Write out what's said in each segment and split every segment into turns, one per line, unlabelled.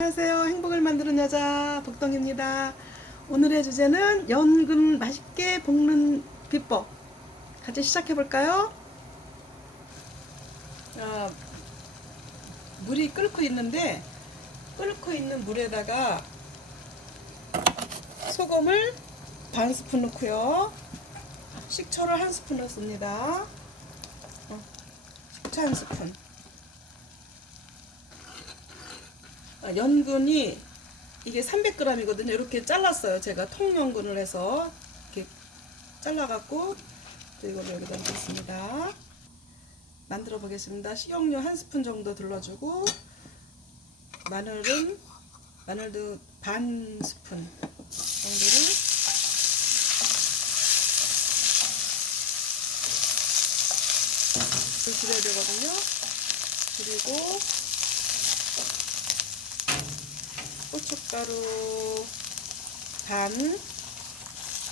안녕하세요. 행복을 만드는 여자 복덩입니다. 오늘의 주제는 연근 맛있게 볶는 비법. 같이 시작해 볼까요? 어, 물이 끓고 있는데 끓고 있는 물에다가 소금을 반 스푼 넣고요. 식초를 한 스푼 넣습니다. 어, 식초 한 스푼. 아, 연근이 이게 300g이거든요. 이렇게 잘랐어요. 제가 통연근을 해서 이렇게 잘라갖고 또 이걸 여기다 넣겠습니다. 만들어 보겠습니다. 식용유 한 스푼 정도 둘러주고 마늘은 마늘도 반 스푼 정도를 줄여야 되거든요. 그리고 고춧가루 반,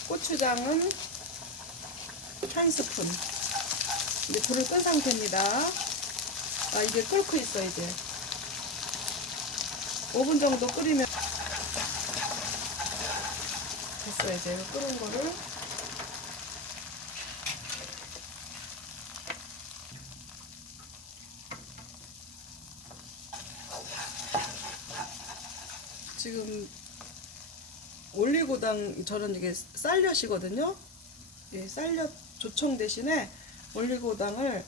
고추장은 한 스푼. 이제 불을 끈 상태입니다. 아, 이게 끓고 있어, 이제. 5분 정도 끓이면 됐어, 이제. 끓은 거를. 지금 올리고당 저는 이게 쌀엿이거든요. 이 쌀엿 조청 대신에 올리고당을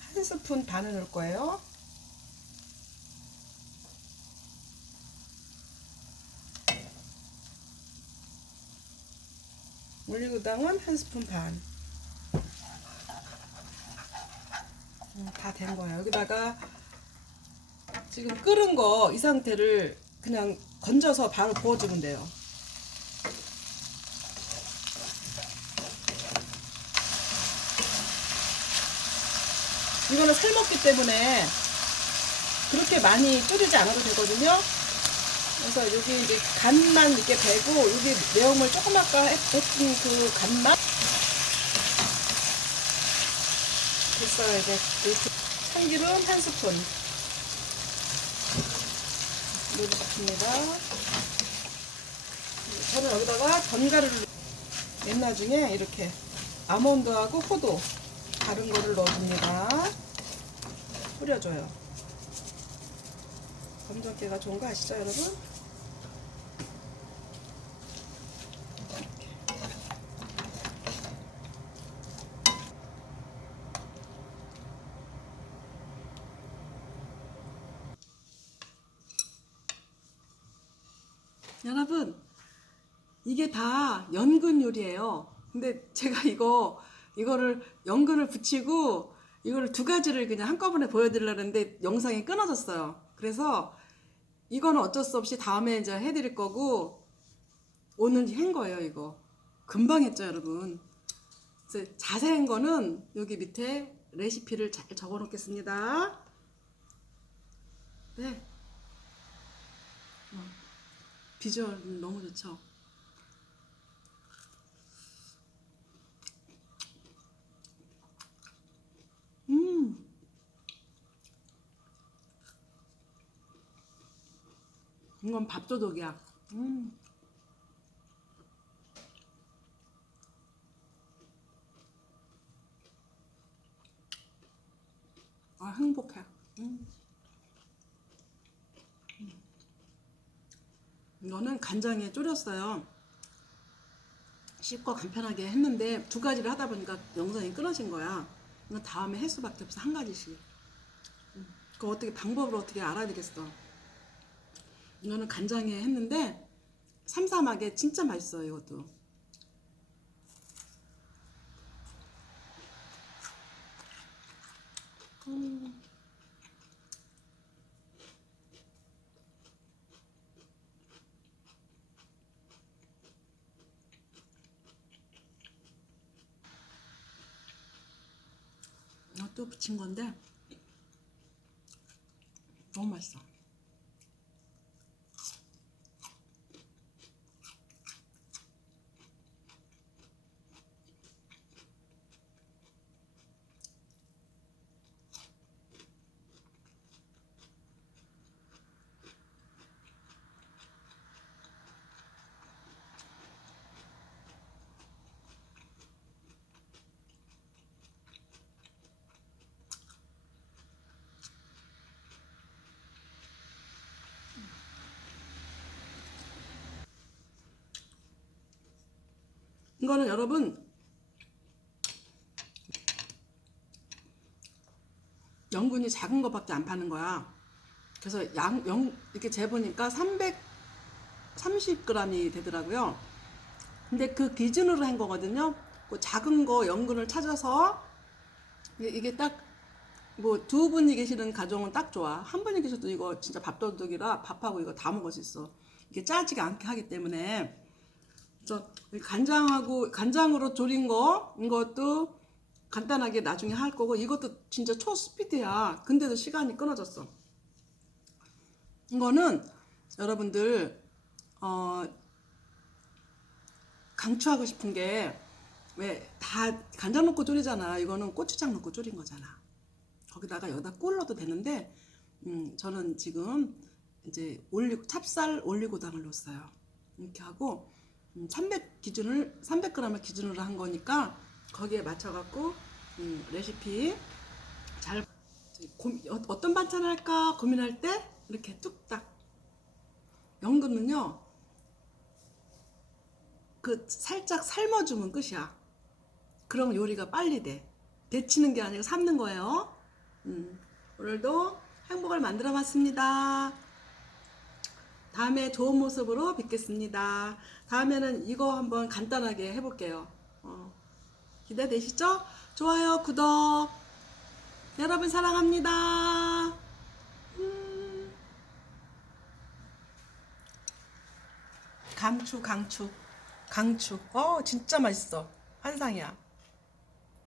한 스푼 반을 넣을 거예요. 올리고당은 한 스푼 반. 음, 다된 거예요. 여기다가 지금 끓은 거 이 상태를 그냥 건져서 바로 부어주면 돼요. 이거는 삶았기 때문에 그렇게 많이 끓이지 않아도 되거든요. 그래서 여기 이제 간만 이렇게 배고 여기 내용물 조금 아까 했- 했던 그 간만 됐어요 이제 이 참기름 한 스푼 넣어주십니다. 저는 여기다가 견과류를 맨 나중에 이렇게 아몬드하고 호두 다른 거를 넣어줍니다. 뿌려줘요. 검정깨가 좋은 거 아시죠, 여러분? 여러분, 이게 다 연근 요리예요. 근데 제가 이거 이거를 연근을 붙이고 이거를 두 가지를 그냥 한꺼번에 보여드리려고 했는데 영상이 끊어졌어요. 그래서 이거는 어쩔 수 없이 다음에 이제 해드릴 거고 오늘 한 거예요 이거. 금방 했죠 여러분. 자세한 거는 여기 밑에 레시피를 잘 적어 놓겠습니다. 네. 비주얼 너무 좋죠. 음. 이건 밥도둑이야. 음. 아 행복해. 음. 이거는 간장에 졸였어요. 쉽고 간편하게 했는데 두 가지를 하다 보니까 영상이 끊어진 거야. 이거 다음에 할 수밖에 없어 한 가지씩. 음, 그 어떻게 방법을 어떻게 알아야 되겠어. 이거는 간장에 했는데 삼삼하게 진짜 맛있어요 이것도. 음. 이것도 부친 건데 너무 맛있어. 이거는 여러분 연근이 작은 거밖에 안 파는 거야. 그래서 양, 영, 이렇게 재보니까 330g이 되더라고요. 근데 그 기준으로 한 거거든요. 그 작은 거 연근을 찾아서 이게- 이게 딱 뭐 두 분이 계시는 가정은 딱 좋아. 한 분이 계셔도 이거 진짜 밥도둑이라 밥하고 이거 다 먹을 수 있어. 이게 짜지가 않게 하기 때문에. 이 간장하고 간장으로 졸인 거 이것도 간단하게 나중에 할 거고 이것도 진짜 초스피드야. 근데도 시간이 끊어졌어. 이거는 여러분들 어 강추하고 싶은 게 왜 다 간장 넣고 졸이잖아. 이거는 고추장 넣고 졸인 거잖아. 거기다가 여기다 꿀 넣어도 되는데 음, 저는 지금 이제 올리 찹쌀 올리고당을 넣었어요. 이렇게 하고 음, 300 기준을 300g을 기준으로 한 거니까 거기에 맞춰 갖고 음, 레시피 잘 고, 어, 어떤 반찬 할까 고민할 때 이렇게 뚝딱 연근은요 그 살짝 삶아주면 끝이야. 그럼 요리가 빨리 돼. 데치는 게 아니고 삶는 거예요. 음, 오늘도 행복을 만들어 봤습니다. 다음에 좋은 모습으로 뵙겠습니다. 다음에는 이거 한번 간단하게 해볼게요. 어, 기대되시죠? 좋아요, 구독. 여러분 사랑합니다. 음. 강추, 강추, 강추. 어, 진짜 맛있어. 환상이야.